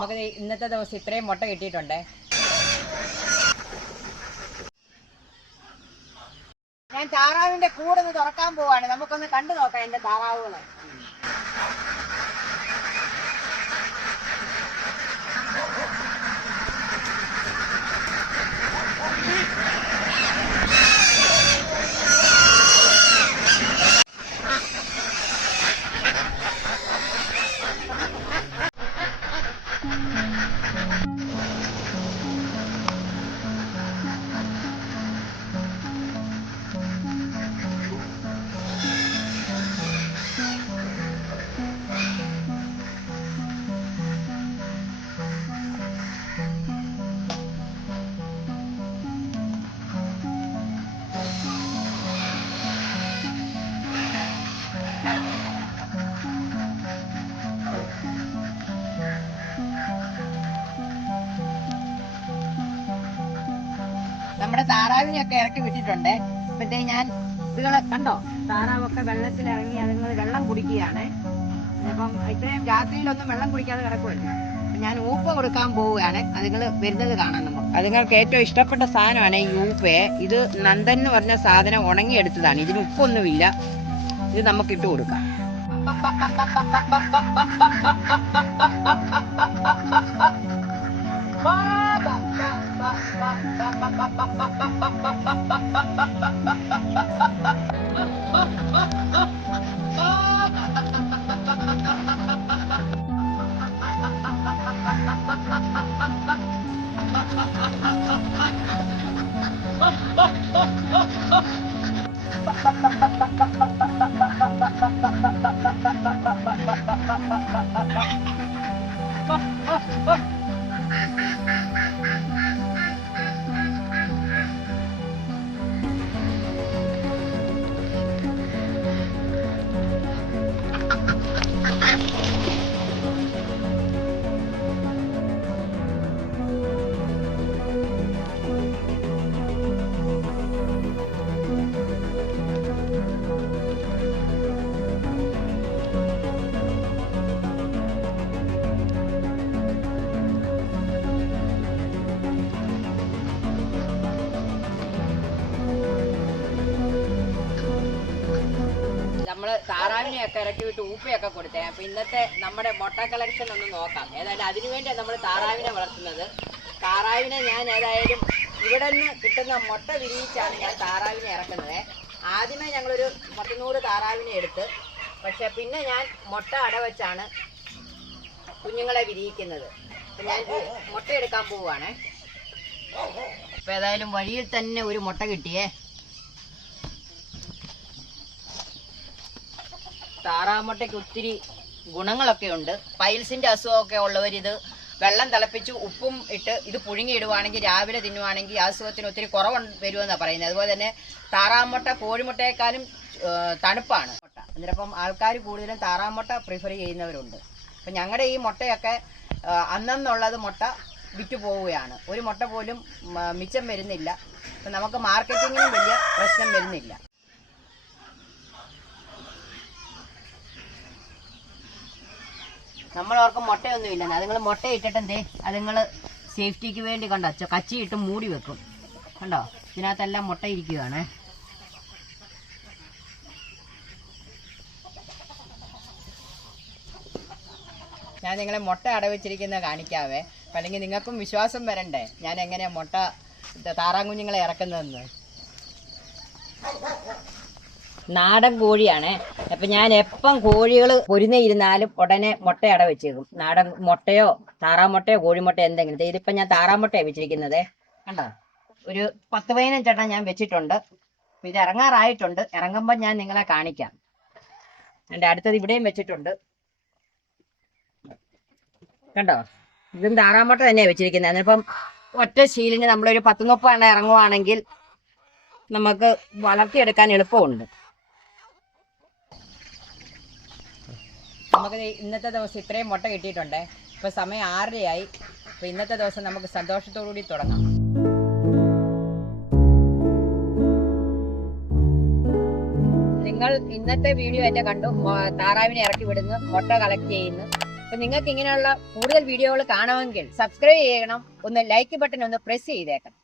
നമുക്ക് ഇന്നത്തെ ദിവസം ഇത്രയും മുട്ട കിട്ടിയിട്ടുണ്ടേ. ഞാൻ താറാവിന്റെ കൂടൊന്ന് തുറക്കാൻ പോവാണ്. നമുക്കൊന്ന് കണ്ടു നോക്കാം എന്റെ താറാവുകള്. നമ്മുടെ താറാവിനെയൊക്കെ ഇറക്കി വിട്ടിട്ടുണ്ട്. ഇപ്പഴത്തേ ഞാൻ ഇതുങ്ങളെ കണ്ടോ, താറാവൊക്കെ വെള്ളത്തിലിറങ്ങി അതുങ്ങൾ വെള്ളം കുടിക്കുകയാണ്. അപ്പം ഇത്രയും രാത്രിയിലൊന്നും വെള്ളം കുടിക്കാതെ കിടക്കുമല്ലോ. ഞാൻ ഊപ്പ കൊടുക്കാൻ പോവുകയാണ്. അതുങ്ങൾ വരുന്നത് കാണാൻ നമുക്ക്. അതുങ്ങൾക്ക് ഏറ്റവും ഇഷ്ടപ്പെട്ട സാധനമാണ് ഈ ഊപ്പയെ. ഇത് നന്ദൻ എന്ന് പറഞ്ഞ സാധനം ഉണങ്ങിയെടുത്തതാണ്. ഇതിന് ഉപ്പൊന്നുമില്ല. ഇത് നമുക്ക് ഇട്ട് കൊടുക്കാം. നമ്മള് താറാവിനെയൊക്കെ ഇറക്കി വിട്ട് ഊപ്പയൊക്കെ കൊടുത്തേ. അപ്പൊ ഇന്നത്തെ നമ്മുടെ മുട്ട കളക്ഷൻ ഒന്ന് നോക്കാം. ഏതായാലും അതിനുവേണ്ടിയാണ് നമ്മൾ താറാവിനെ വളർത്തുന്നത്. താറാവിനെ ഞാൻ ഏതായാലും ഇവിടെ നിന്ന് കിട്ടുന്ന മുട്ട വിരിയിച്ചാണ് ഞാൻ താറാവിനെ ഇറക്കുന്നത്. ആദ്യമേ ഞങ്ങളൊരു 100 താറാവിനെ എടുത്ത്, പക്ഷെ പിന്നെ ഞാൻ മുട്ട അടവച്ചാണ് കുഞ്ഞുങ്ങളെ വിരിയിക്കുന്നത്. അപ്പൊ ഞാൻ മുട്ട എടുക്കാൻ പോവുകയാണ്. അപ്പൊ ഏതായാലും വഴിയിൽ തന്നെ ഒരു മുട്ട കിട്ടിയേ. താറാമുട്ടയ്ക്ക് ഒത്തിരി ഗുണങ്ങളൊക്കെ ഉണ്ട്. പൈൽസിന്റെ അസുഖമൊക്കെ ഉള്ളവരിത് വെള്ളം തിളപ്പിച്ച് ഉപ്പും ഇട്ട് ഇത് പുഴുങ്ങിയിടുവാണെങ്കിൽ രാവിലെ തിന്നുവാണെങ്കിൽ അസുഖത്തിന് ഒത്തിരി കുറവ് വരുമെന്നാണ് പറയുന്നത്. അതുപോലെ തന്നെ താറാമുട്ട കോഴിമുട്ടയെക്കാളും തണുപ്പാണ് മുട്ട. അന്നേരം ആൾക്കാർ കൂടുതലും താറാമുട്ട പ്രിഫർ ചെയ്യുന്നവരുണ്ട്. അപ്പം ഞങ്ങളുടെ ഈ മുട്ടയൊക്കെ അന്നെന്നുള്ളത് മുട്ട വിറ്റു പോവുകയാണ്. ഒരു മുട്ട പോലും മിച്ചം വരുന്നില്ല. അപ്പം നമുക്ക് മാർക്കറ്റിങ്ങിനും വലിയ പ്രശ്നം വരുന്നില്ല. നമ്മളോർക്കും മുട്ടയൊന്നും ഇല്ലെന്ന്. അതുങ്ങൾ മുട്ട ഇട്ടിട്ടെന്തേ അതുങ്ങൾ സേഫ്റ്റിക്ക് വേണ്ടി കണ്ടോ കച്ചിയിട്ട് മൂടി വെക്കും. കണ്ടോ, ഇതിനകത്തെല്ലാം മുട്ട ഇരിക്കുകയാണ്. ഞാൻ നിങ്ങളെ മുട്ട അടവച്ചിരിക്കുന്നത് കാണിക്കാവേ. അല്ലെങ്കിൽ നിങ്ങൾക്കും വിശ്വാസം വരണ്ടേ ഞാൻ എങ്ങനെയാ മുട്ട താറാങ്കുഞ്ഞുങ്ങളെ ഇറക്കുന്നതെന്ന്. നാടൻ കോഴിയാണ്. അപ്പൊ ഞാൻ എപ്പം കോഴികൾ പൊരുന്നയിരുന്നാലും ഉടനെ മുട്ട അട വെച്ചേക്കും. നാടൻ മുട്ടയോ താറാമുട്ടയോ കോഴിമുട്ടയോ എന്തെങ്കിലും. ഇതിപ്പോ ഞാൻ താറാമുട്ടയാണ് വെച്ചിരിക്കുന്നത്. കണ്ടോ, ഒരു 10-15 ഞാൻ വെച്ചിട്ടുണ്ട്. ഇത് ഇറങ്ങാറായിട്ടുണ്ട്. ഇറങ്ങുമ്പോൾ ഞാൻ നിങ്ങളെ കാണിക്കാം. എൻ്റെ അടുത്തത് ഇവിടെയും വെച്ചിട്ടുണ്ട്. കണ്ടോ, ഇതും താറാമുട്ട തന്നെയാണ് വെച്ചിരിക്കുന്നത്. അതിനിപ്പം ഒറ്റ ശീലിന് നമ്മളൊരു 10-30 ഇറങ്ങുവാണെങ്കിൽ നമുക്ക് വളർത്തിയെടുക്കാൻ എളുപ്പമുണ്ട്. നമുക്ക് ഇന്നത്തെ ദിവസം ഇത്രയും മുട്ട കിട്ടിയിട്ടുണ്ടേ. ഇപ്പോൾ സമയം 6:30 അപ്പോൾ ഇന്നത്തെ ദിവസം നമുക്ക് സന്തോഷത്തോടുകൂടി തുടങ്ങാം. നിങ്ങൾ ഇന്നത്തെ വീഡിയോ എന്നെ കണ്ടു. താറാവിനെ ഇറക്കി വിടുന്നു, മുട്ട കളക്ട് ചെയ്യുന്നു. അപ്പൊ നിങ്ങൾക്ക് ഇങ്ങനെയുള്ള കൂടുതൽ വീഡിയോകൾ കാണുമെങ്കിൽ സബ്സ്ക്രൈബ് ചെയ്യണം, ഒന്ന് ലൈക്ക് ബട്ടൺ ഒന്ന് പ്രസ് ചെയ്തേക്കണം.